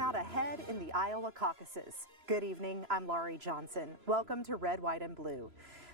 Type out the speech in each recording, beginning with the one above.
out ahead in the Iowa Caucuses. Good evening, I'm Laurie Johnson. Welcome to Red, White, and Blue.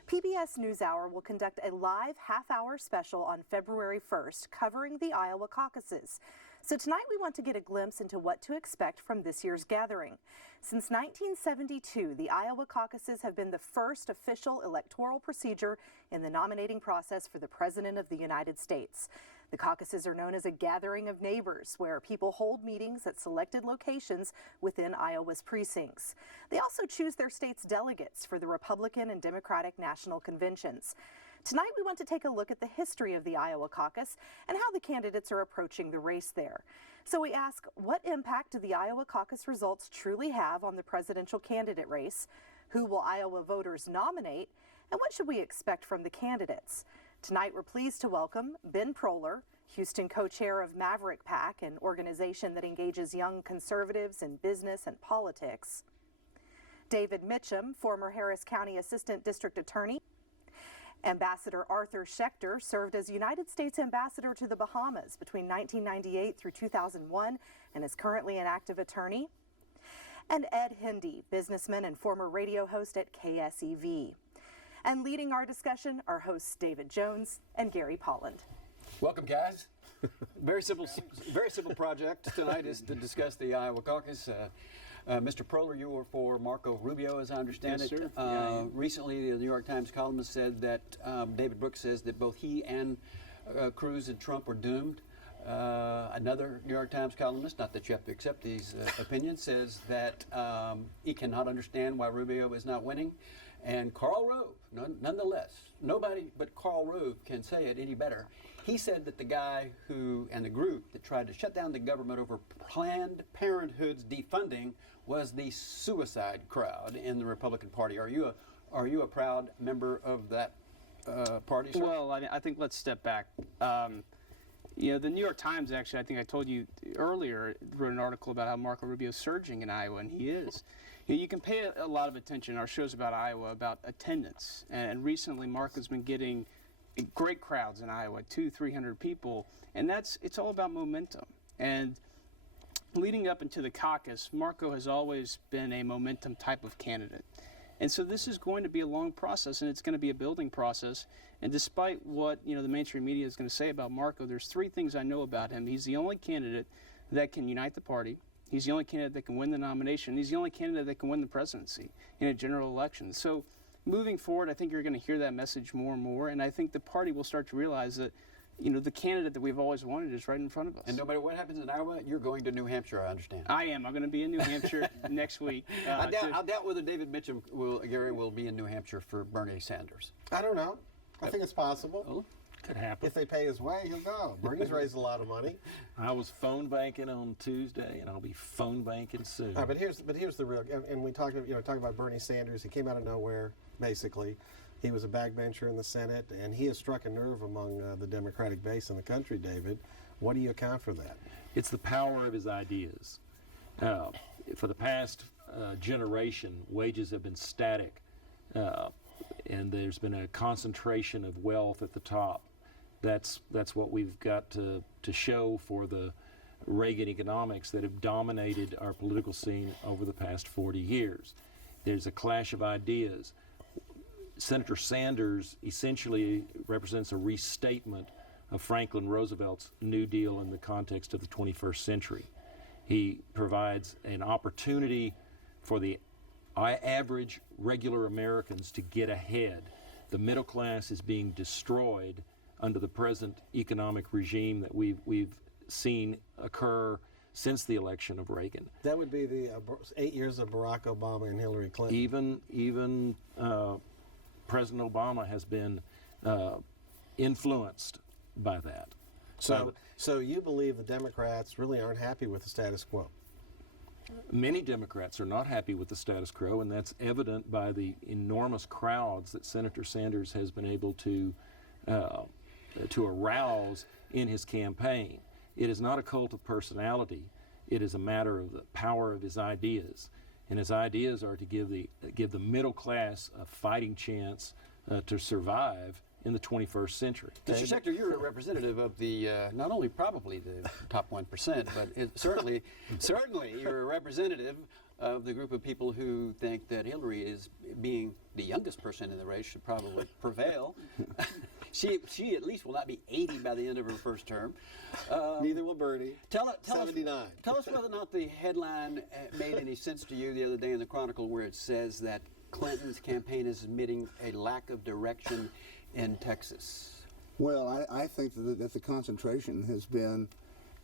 PBS NewsHour will conduct a live half-hour special on February 1st covering the Iowa Caucuses. So tonight we want to get a glimpse into what to expect from this year's gathering. Since 1972, the Iowa Caucuses have been the first official electoral procedure in the nominating process for the President of the United States. The caucuses are known as a gathering of neighbors, where people hold meetings at selected locations within Iowa's precincts. They also choose their state's delegates for the Republican and Democratic national conventions. Tonight we want to take a look at the history of the Iowa caucus and how the candidates are approaching the race there. So we ask, what impact do the Iowa caucus results truly have on the presidential candidate race? Who will Iowa voters nominate? And what should we expect from the candidates? Tonight we're pleased to welcome Ben Proler, Houston co-chair of Maverick PAC, an organization that engages young conservatives in business and politics. David Mitchum, former Harris County Assistant District Attorney. Ambassador Arthur Schechter served as United States Ambassador to the Bahamas between 1998 through 2001 and is currently an active attorney. And Ed Hindy, businessman and former radio host at KSEV. And leading our discussion are hosts David Jones and Gary Polland. Welcome, guys. Very simple project tonight is to discuss the Iowa caucus. Mr. Proler, you were for Marco Rubio, as I understand it. Sir. Recently, the New York Times columnist said that David Brooks says that both he and Cruz and Trump were doomed. Another New York Times columnist, not that you have to accept these opinions, says that he cannot understand why Rubio is not winning. And Karl Rove, nonetheless, nobody but Karl Rove can say it any better. He said that the guy who, and the group that tried to shut down the government over Planned Parenthood's defunding was the suicide crowd in the Republican Party. Are you a proud member of that party, sir? Well, I think let's step back. You know, the New York Times, actually, I think I told you earlier, wrote an article about how Marco Rubio is surging in Iowa, and he is. You can pay a lot of attention, our shows about Iowa, about attendance. And recently, Marco's been getting great crowds in Iowa, 200-300 people. And it's all about momentum. And leading up into the caucus, Marco has always been a momentum type of candidate. And so this is going to be a long process, and it's going to be a building process. And despite what the mainstream media is going to say about Marco, there's three things I know about him. He's the only candidate that can unite the party. He's the only candidate that can win the nomination. He's the only candidate that can win the presidency in a general election. So moving forward, I think you're going to hear that message more and more. And I think the party will start to realize that the candidate that we've always wanted is right in front of us. And no matter what happens in Iowa, you're going to New Hampshire, I understand. I am. I'm going to be in New Hampshire next week. I doubt whether David Mitchum, Gary, will be in New Hampshire for Bernie Sanders. I don't know. I think it's possible. Oh, could happen. If they pay his way, he'll go. Bernie's raised a lot of money. I was phone banking on Tuesday, and I'll be phone banking soon. But here's the real. And we talk about Bernie Sanders. He came out of nowhere, basically. He was a backbencher in the Senate, and he has struck a nerve among the Democratic base in the country, David. What do you account for that? It's the power of his ideas. For the past generation, wages have been static, and there's been a concentration of wealth at the top. That's what we've got to show for the Reagan economics that have dominated our political scene over the past 40 years. There's a clash of ideas. Senator Sanders essentially represents a restatement of Franklin Roosevelt's New Deal in the context of the 21st century. He provides an opportunity for the average, regular Americans to get ahead. The middle class is being destroyed under the present economic regime that we've seen occur since the election of Reagan. That would be the 8 years of Barack Obama and Hillary Clinton. Even President Obama has been influenced by that. So you believe the Democrats really aren't happy with the status quo? Many Democrats are not happy with the status quo, and that's evident by the enormous crowds that Senator Sanders has been able to arouse in his campaign. It is not a cult of personality. It is a matter of the power of his ideas. And his ideas are to give the middle class a fighting chance to survive in the 21st century. Mr. Secretary, you're a representative of the, not only probably the top 1%, but certainly you're a representative of the group of people who think that Hillary, is being the youngest person in the race, should probably prevail. She at least will not be 80 by the end of her first term. Neither will Bernie. Tell 79. Tell us whether or not the headline made any sense to you the other day in the Chronicle, where it says that Clinton's campaign is admitting a lack of direction in Texas. Well, I think that the concentration has been,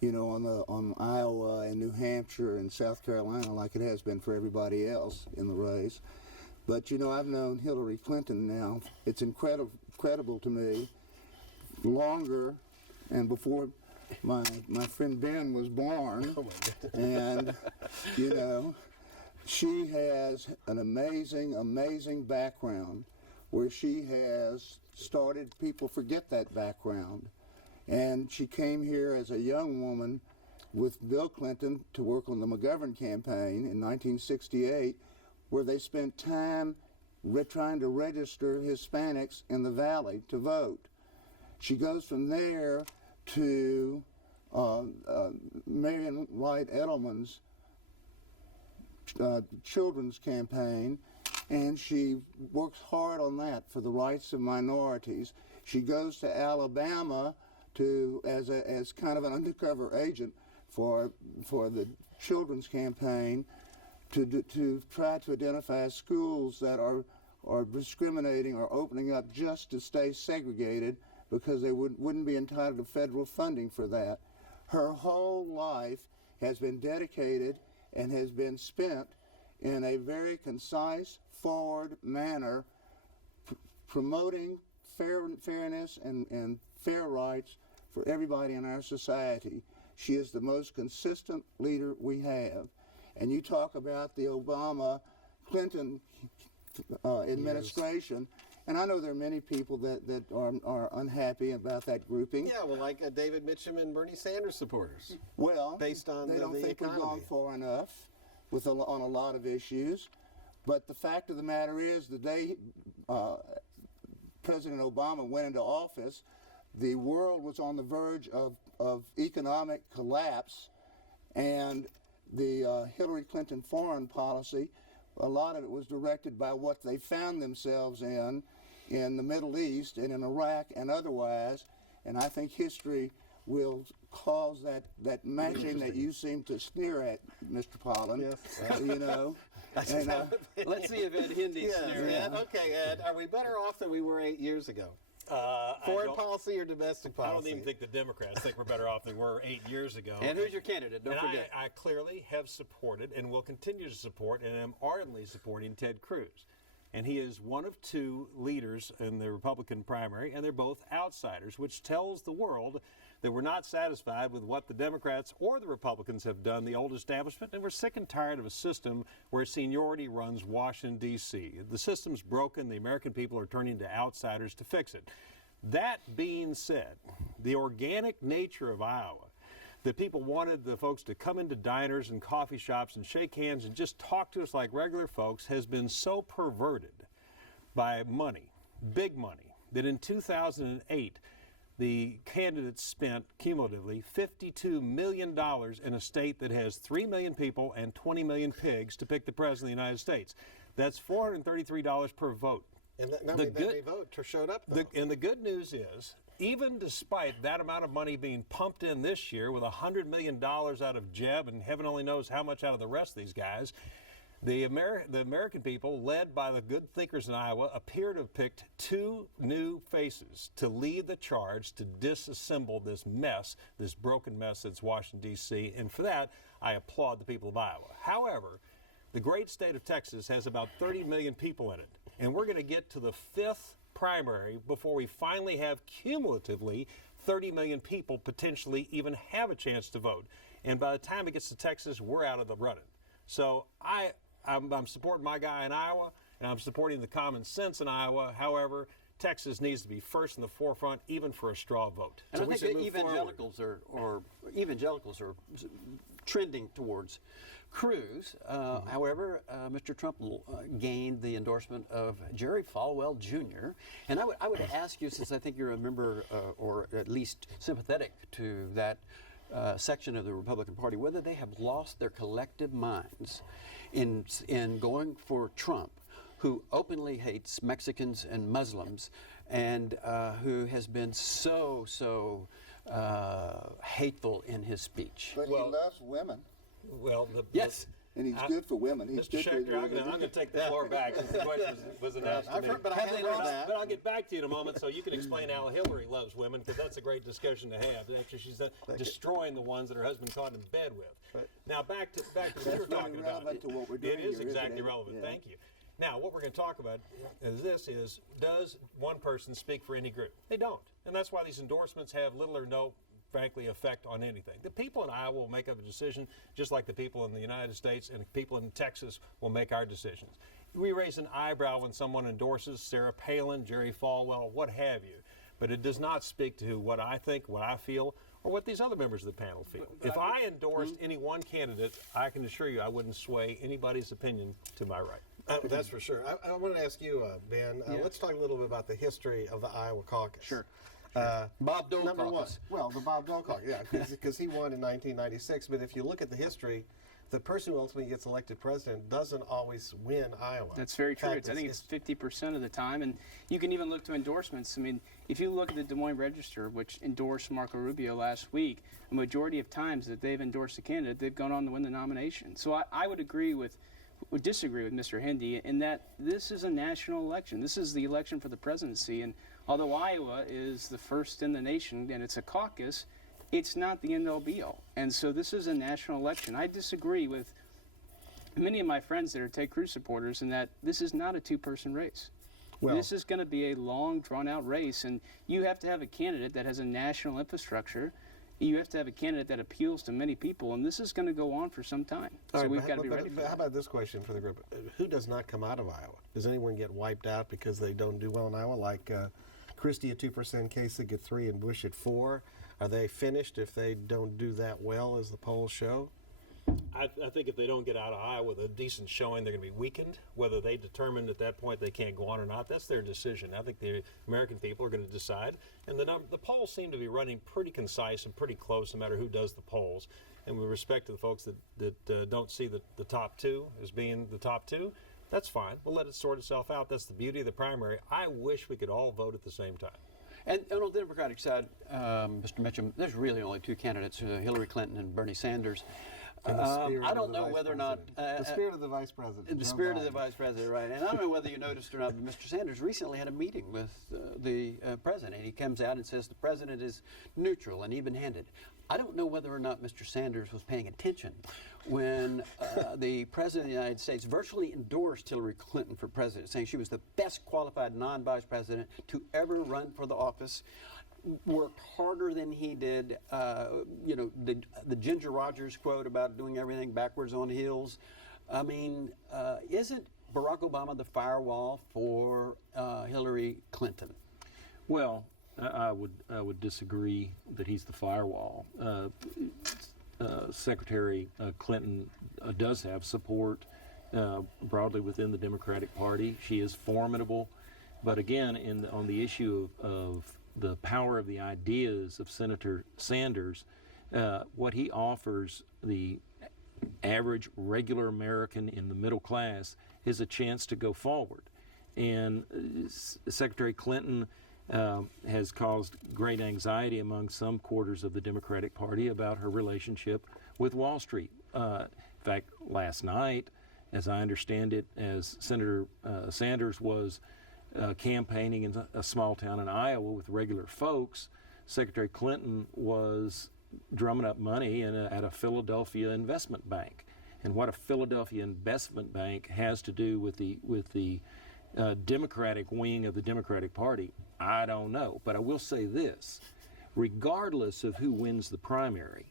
on Iowa and New Hampshire and South Carolina, like it has been for everybody else in the race. But I've known Hillary Clinton now. It's incredible to me. Longer, and before my friend Ben was born. Oh my And she has an amazing background, where she has started, people forget that background. And she came here as a young woman with Bill Clinton to work on the McGovern campaign in 1968, where they spent time trying to register Hispanics in the Valley to vote. She goes from there to Marion White Edelman's children's campaign, and she works hard on that for the rights of minorities. She goes to Alabama as kind of an undercover agent for the children's campaign to try to identify schools that are discriminating or opening up just to stay segregated, because they wouldn't be entitled to federal funding for that. Her whole life has been dedicated and has been spent in a very concise, forward manner, promoting fairness and fair rights for everybody in our society. She is the most consistent leader we have. And you talk about the Obama-Clinton administration, and I know there are many people that are unhappy about that grouping. Yeah, well, like David Mitchum and Bernie Sanders supporters. Well, based on they don't the think economy. we've gone far enough on a lot of issues. But the fact of the matter is, the day President Obama went into office, the world was on the verge of economic collapse, and the Hillary Clinton foreign policy, a lot of it was directed by what they found themselves in the Middle East and in Iraq and otherwise. And I think history will cause that matching that you seem to sneer at, Mr. Polland. Yes. And, Let's see if Ed Hindy's scenario. Ed. Okay, Ed, are we better off than we were 8 years ago? Foreign policy or domestic policy? I don't even think the Democrats think we're better off than we were 8 years ago. And who's your candidate? Don't And forget. I clearly have supported and will continue to support and am ardently supporting Ted Cruz. And he is one of two leaders in the Republican primary, and they're both outsiders, which tells the world that we're not satisfied with what the Democrats or the Republicans have done, the old establishment, and we're sick and tired of a system where seniority runs Washington, D.C. The system's broken. The American people are turning to outsiders to fix it. That being said, the organic nature of Iowa, that people wanted the folks to come into diners and coffee shops and shake hands and just talk to us like regular folks, has been so perverted by money, big money, that in 2008, the candidates spent cumulatively $52 million in a state that has 3 million people and 20 million pigs to pick the President of the United States. That's $433 per vote. And that many vote showed up, though. And the good news is, even despite that amount of money being pumped in this year with $100 million out of Jeb and heaven only knows how much out of the rest of these guys, the American people, led by the good thinkers in Iowa, appear to have picked two new faces to lead the charge to disassemble this mess, this broken mess that's Washington, D.C., and for that, I applaud the people of Iowa. However, the great state of Texas has about 30 million people in it, and we're going to get to the fifth primary before we finally have cumulatively 30 million people potentially even have a chance to vote. And by the time it gets to Texas, we're out of the running. So I'm supporting my guy in Iowa, and I'm supporting the common sense in Iowa. However, Texas needs to be first in the forefront, even for a straw vote. And So I we think should that move forward. evangelicals are trending towards Cruz. However, Mr. Trump gained the endorsement of Jerry Falwell Jr. And I would ask you, since I think you're a member or at least sympathetic to that section of the Republican Party, whether they have lost their collective minds in going for Trump, who openly hates Mexicans and Muslims, and who has been so hateful in his speech. But he loves women, Well, Yes. and he's good for women. He's Mr. good for Schechter, I'm women. going to take the floor back since the question was announced to me. But I have heard that. But I'll get back to you in a moment so you can explain how Hillary loves women, because that's a great discussion to have. Actually, she's destroying the ones that her husband caught in bed with. Right. Now, back to what you were That's talking really about. relevant to what we're doing It is here, isn't exactly it? relevant. Yeah. Thank you. Now, what we're going to talk about is does one person speak for any group? They don't. And that's why these endorsements have little or no, frankly, effect on anything. The people in Iowa will make up a decision just like the people in the United States and people in Texas will make our decisions. We raise an eyebrow when someone endorses Sarah Palin, Jerry Falwell, what have you. But it does not speak to what I think, what I feel, or what these other members of the panel feel. If I endorsed any one candidate, I can assure you I wouldn't sway anybody's opinion to my right. That's for sure. I want to ask you, Ben, let's talk a little bit about the history of the Iowa caucus. Sure. Bob Dole Number one, caucus. well, the Bob Dole caucus, yeah, because he won in 1996. But if you look at the history, the person who ultimately gets elected president doesn't always win Iowa. That's very In true. fact, I think it's 50% of the time, and you can even look to endorsements. I mean, if you look at the Des Moines Register, which endorsed Marco Rubio last week, a majority of times that they've endorsed a candidate, they've gone on to win the nomination. So I would disagree with Mr. Hindi in that this is a national election. This is the election for the presidency, and although Iowa is the first in the nation and it's a caucus, it's not the end-all be-all. And so this is a national election. I disagree with many of my friends that are Ted Cruz supporters in that this is not a two-person race. Well- this is going to be a long, drawn-out race, and you have to have a candidate that has a national infrastructure. You have to have a candidate that appeals to many people, and this is going to go on for some time. All So right, we've but got to be but- ready for but how that. about this question for the group? Who does not come out of Iowa? Does anyone get wiped out because they don't do well in Iowa? Like Christie at 2%, Kasich at 3%, and Bush at 4%. Are they finished if they don't do that well, as the polls show? I think if they don't get out of Iowa with a decent showing, they're going to be weakened. Whether they determine at that point they can't go on or not, that's their decision. I think the American people are going to decide. And the polls seem to be running pretty concise and pretty close no matter who does the polls. And with respect to the folks that don't see the top two as being the top two, that's fine. We'll let it sort itself out. That's the beauty of the primary. I wish we could all vote at the same time. And on the Democratic side, Mr. Mitchum, there's really only two candidates, Hillary Clinton and Bernie Sanders. In the spirit I of don't the know vice whether or not president. The spirit of the vice president. in the Joe spirit of the Biden. vice president, right? And I don't know whether you noticed or not, but Mr. Sanders recently had a meeting with the president. He comes out and says the president is neutral and even-handed. I don't know whether or not Mr. Sanders was paying attention when the president of the United States virtually endorsed Hillary Clinton for president, saying she was the best qualified non-vice president to ever run for the office. Worked harder than he did. The Ginger Rogers quote about doing everything backwards on heels. I mean, isn't Barack Obama the firewall for Hillary Clinton? Well, I would disagree that he's the firewall. Secretary Clinton does have support broadly within the Democratic Party. She is formidable, but again, on the issue of the power of the ideas of Senator Sanders, what he offers the average regular American in the middle class is a chance to go forward. And Secretary Clinton has caused great anxiety among some quarters of the Democratic Party about her relationship with Wall Street. In fact, last night, as I understand it, as Senator Sanders was campaigning in a small town in Iowa with regular folks, Secretary Clinton was drumming up money at a Philadelphia investment bank. And what a Philadelphia investment bank has to do with the Democratic wing of the Democratic Party, I don't know. But I will say this, regardless of who wins the primary,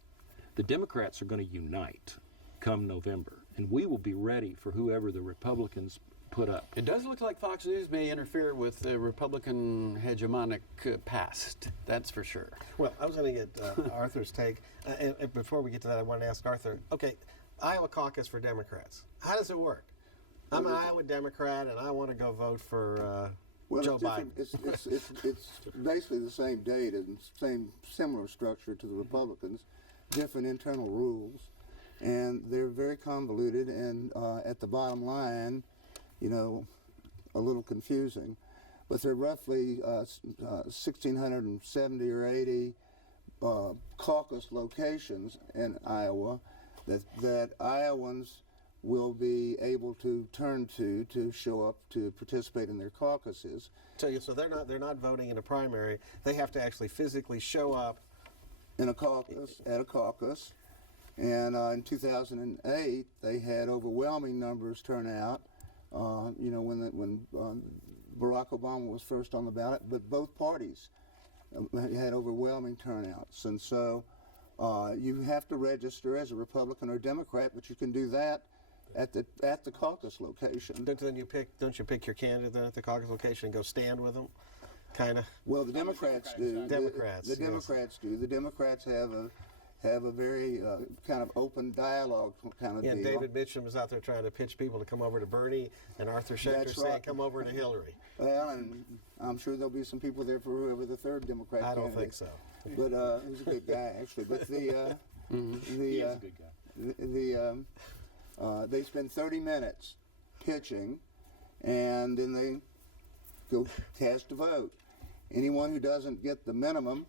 the Democrats are going to unite come November. And we will be ready for whoever the Republicans put up. It does look like Fox News may interfere with the Republican hegemonic past. That's for sure. Well, I was going to get Arthur's take. And before we get to that, I want to ask Arthur, okay, Iowa Caucus for Democrats. How does it work? I'm an Iowa Democrat, and I want to go vote for Joe Biden. It's basically the same date and similar structure to the Republicans, different internal rules, and they're very convoluted. And at the bottom line, you know, a little confusing. But there are roughly 1,670 or 80 caucus locations in Iowa that Iowans will be able to turn to show up to participate in their caucuses. So they're not voting in a primary. They have to actually physically show up In a caucus, at a caucus. And in 2008, they had overwhelming numbers turn out, you know, when Barack Obama was first on the ballot, but both parties had overwhelming turnouts. And so you have to register as a Republican or Democrat, but you can do that at the caucus location. Don't you pick your candidate at the caucus location and go stand with them? Kind of. Well, the Democrats do. Democrats, The yes. Democrats do. The Democrats have a very kind of open dialogue kind of Yeah, deal. David Mitchum was out there trying to pitch people to come over to Bernie, and Arthur Schechter That's saying, right. come over to Hillary. Well, and I'm sure there'll be some people there for whoever the third Democrat I don't candidate. think so. But he was a good guy, actually. But they spend 30 minutes pitching, and then they go cast a vote. Anyone who doesn't get the minimum,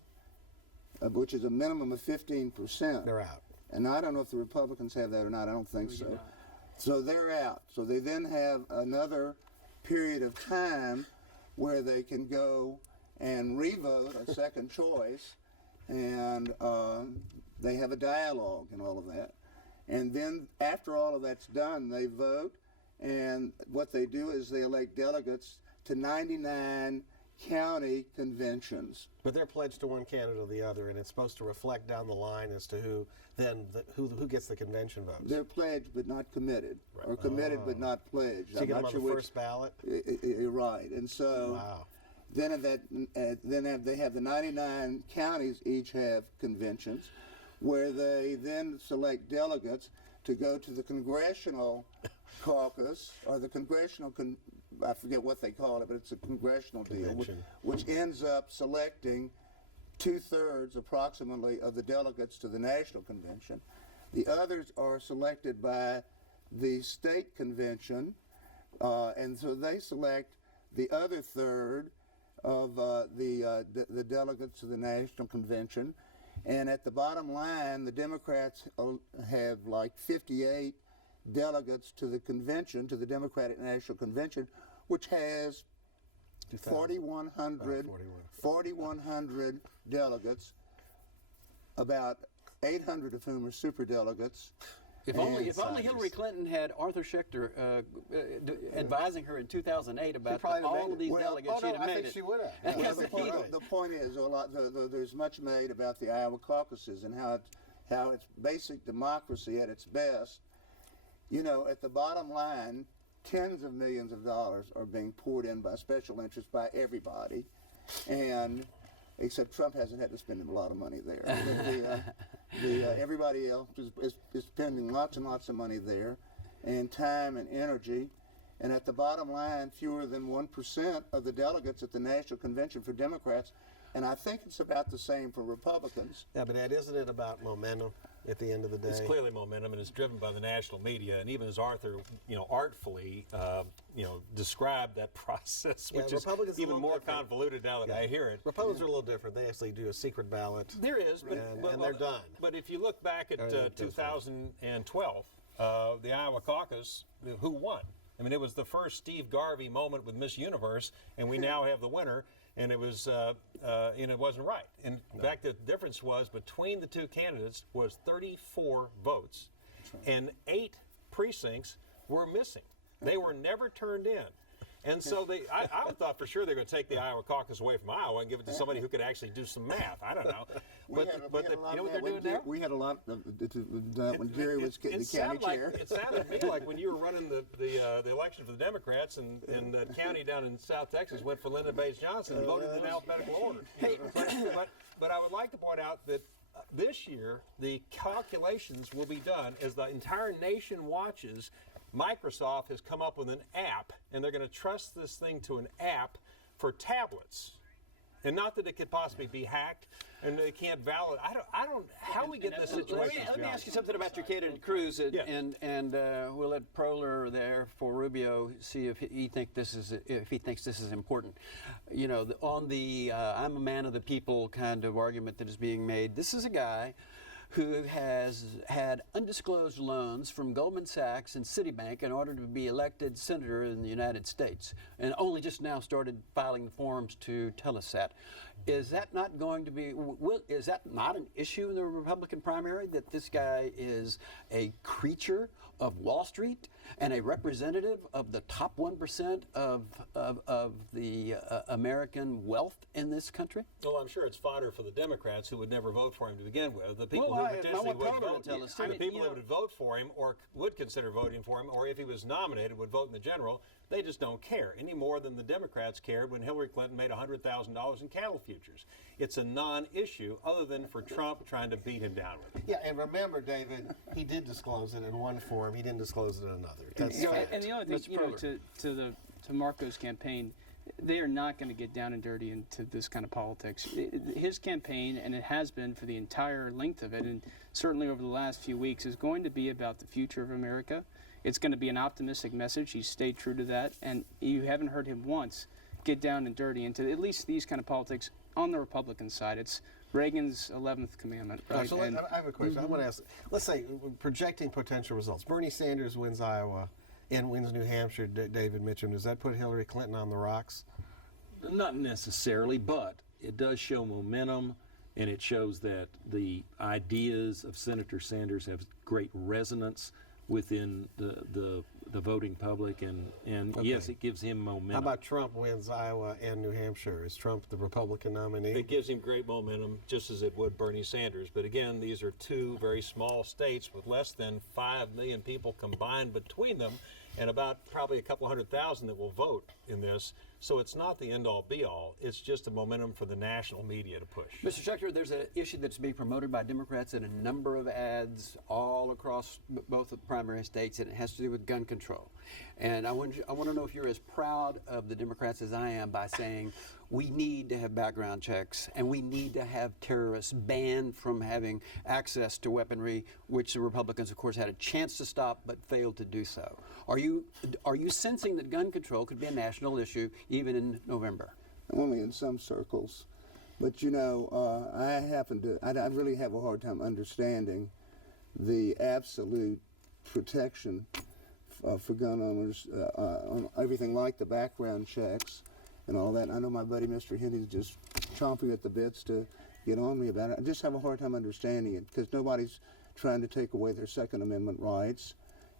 which is a minimum of 15%, They're out. and I don't know if the Republicans have that or not. I don't think so. So they're out. So they then have another period of time where they can go and revote a second choice, and they have a dialogue and all of that. And then after all of that's done, they vote, and what they do is they elect delegates to 99 county conventions. But they're pledged to one candidate or the other, and it's supposed to reflect down the line as to who gets the convention votes. They're pledged but not committed, or committed but not pledged. So you get them on the first ballot? Right, and so Wow. then they have the 99 counties each have conventions, where they then select delegates to go to the congressional caucus or the congressional. I forget what they call it, but it's a congressional deal, Convention. which ends up selecting 2/3 approximately of the delegates to the national convention. The others are selected by the state convention, and so they select the other third of the delegates to the national convention. And at the bottom line, the Democrats have like 58 delegates to the convention, to the Democratic National Convention, which has 4,100 delegates, about 800 of whom are superdelegates. If only Hillary Clinton had Arthur Schechter advising her in 2008 about all of these delegates, she'd have I made think it. she would have. Well, the point is, there's much made about the Iowa caucuses and how it's basic democracy at its best. You know, at the bottom line, tens of millions of dollars are being poured in by special interests by everybody, and except Trump hasn't had to spend a lot of money there. Everybody else is spending lots and lots of money there, and time and energy. And at the bottom line, fewer than 1% of the delegates at the National Convention for Democrats, and I think it's about the same for Republicans. Yeah, but Ed, isn't it about momentum at the end of the day? It's clearly momentum, and it's driven by the national media. And even as Arthur, artfully, described that process, Yeah, which is Republicans are a even little more different. convoluted now that I hear it. Republicans are a little different. They actually do a secret ballot. There is, but they're done. But if you look back at 2012, the Iowa Caucus, who won? I mean, it was the first Steve Garvey moment with Miss Universe, and we now have the winner. And it was, and it wasn't right. In fact, the difference was between the two candidates was 34 votes, and 8 precincts were missing. They were never turned in. And so I thought for sure they were going to take the Iowa caucus away from Iowa and give it to somebody who could actually do some math. I don't know. But you know what they're doing now? We had a lot of that when Jerry was the county chair. It sounded to me like when you were running the election for the Democrats and the county down in South Texas went for Lyndon Baines Johnson and voted in alphabetical order. But I would like to point out that this year the calculations will be done as the entire nation watches. Microsoft has come up with an app, and they're going to trust this thing to an app for tablets. And not that it could possibly be hacked, and they can't validate. I don't. How we get this situation? Let me ask you something about your candidate Cruz, and we'll let Proler there for Rubio see if he thinks this is important. You know, on the I'm a man of the people kind of argument that is being made. This is a guy who has had undisclosed loans from Goldman Sachs and Citibank in order to be elected senator in the United States, and only just now started filing the forms to Telesat. Is that not going to be, is that not an issue in the Republican primary, that this guy is a creature of Wall Street and a representative of the top 1% of the American wealth in this country? Well, I'm sure it's fodder for the Democrats who would never vote for him to begin with. The people Well, who potentially would vote, tell us, the too. people who would vote for him or would consider voting for him, or if he was nominated, would vote in the general. They just don't care any more than the Democrats cared when Hillary Clinton made $100,000 in cattle futures. It's a non-issue other than for Trump trying to beat him down with it. Yeah, and remember, David, he did disclose it in one form. He didn't disclose it in another. That's fact. And the only thing, to Marco's campaign, they are not going to get down and dirty into this kind of politics. His campaign, and it has been for the entire length of it, and certainly over the last few weeks, is going to be about the future of America. It's going to be an optimistic message. He's stayed true to that, and you haven't heard him once get down and dirty into at least these kind of politics on the Republican side. It's Reagan's 11th commandment. Right? So I have a question. I want to ask, let's say, projecting potential results. Bernie Sanders wins Iowa and wins New Hampshire, David Mitchum. Does that put Hillary Clinton on the rocks? Not necessarily, but it does show momentum, and it shows that the ideas of Senator Sanders have great resonance within the voting public, and Okay. yes, it gives him momentum. How about Trump wins Iowa and New Hampshire? Is Trump the Republican nominee? It gives him great momentum, just as it would Bernie Sanders. But again, these are two very small states with less than 5 million people combined between them, and about probably a couple 100,000 that will vote in this. So it's not the end-all, be-all. It's just a momentum for the national media to push. Mr. Schechter, there's an issue that's being promoted by Democrats in a number of ads all across both of the primary states, and it has to do with gun control. And I want to know if you're as proud of the Democrats as I am by saying we need to have background checks and we need to have terrorists banned from having access to weaponry, which the Republicans, of course, had a chance to stop but failed to do so. Are you sensing that gun control could be a national issue even in November? Only in some circles. But, you know, I really have a hard time understanding the absolute protection for gun owners on everything like the background checks and all that. And I know my buddy Mr. Henry's just chomping at the bits to get on me about it. I just have a hard time understanding it because nobody's trying to take away their Second Amendment rights.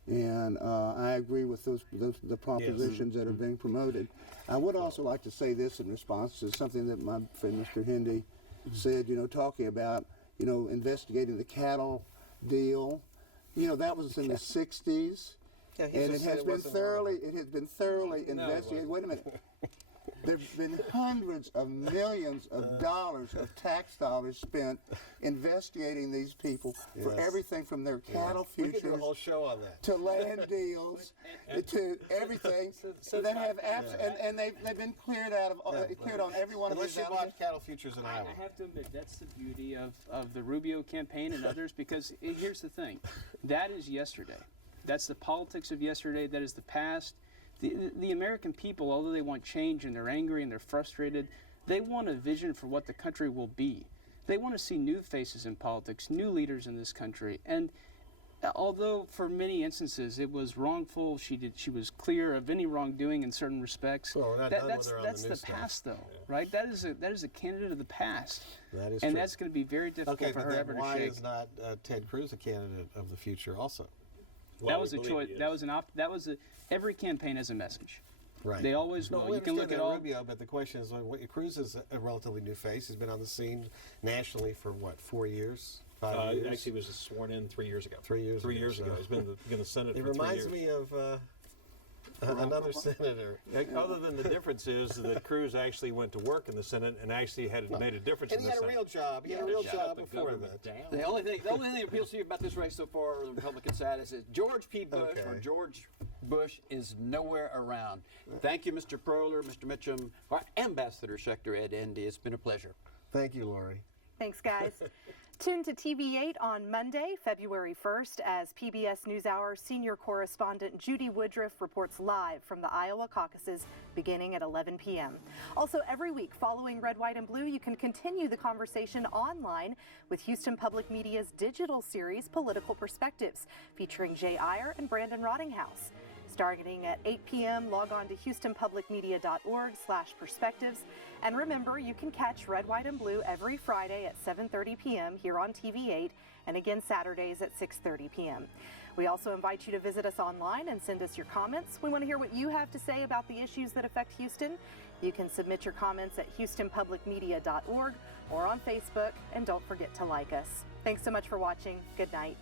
And I agree with the propositions that are being promoted. I would also like to say this in response to something that my friend Mr. Hendy said, you know, talking about, you know, investigating the cattle deal. You know, that was in the 60s. Yeah, And it has been thoroughly investigated. Wait a minute. There have been hundreds of millions of dollars of tax dollars spent investigating these people for everything from their cattle We could do a futures whole show on that. to land deals to everything that have and they've been cleared out of cleared on every one of Unless these you watch cattle futures in Iowa. I have to admit, that's the beauty of the Rubio campaign and others, because here's the thing. That is yesterday. That's the politics of yesterday. That is the past. The American people, although they want change and they're angry and they're frustrated, they want a vision for what the country will be. They want to see new faces in politics, new leaders in this country. And although for many instances it was wrongful, she was clear of any wrongdoing in certain respects. Well, we're not done with her on the that's new the stuff. past, though, right? That is a candidate of the past. That is and true. that's going to be very difficult Okay, for but her then ever to why shake. is not Ted Cruz a candidate of the future also? That was a choice. That was every campaign has a message. Right. They always No, will. we You can look understand at all. Rubio, but the question is, Cruz is a relatively new face. He's been on the scene nationally for what, 4 years, 5 years? Actually, he was sworn in 3 years ago. 3 years. Three ago, years so- ago. He's been in the Senate It for 3 years. reminds me of another senator. Other than the difference is that Cruz actually went to work in the Senate and actually made a difference And in he the had a Senate. real job. He had a real job before that. The only thing that appeals to you about this race so far on the Republican side is that George P. Bush or Okay. George Bush is nowhere around. Thank you, Mr. Proler, Mr. Mitchum, our Ambassador Schechter, Ed Endy. It's been a pleasure. Thank you, Lori. Thanks, guys. Tune to TV8 on Monday, February 1st, as PBS NewsHour senior correspondent Judy Woodruff reports live from the Iowa Caucuses beginning at 11 p.m. Also, every week following Red, White, and Blue, you can continue the conversation online with Houston Public Media's digital series, Political Perspectives, featuring Jay Iyer and Brandon Rottinghouse. Starting at 8 p.m., log on to houstonpublicmedia.org/perspectives. And remember, you can catch Red, White, and Blue every Friday at 7:30 p.m. here on TV8, and again Saturdays at 6:30 p.m. We also invite you to visit us online and send us your comments. We want to hear what you have to say about the issues that affect Houston. You can submit your comments at houstonpublicmedia.org or on Facebook, and don't forget to like us. Thanks so much for watching. Good night.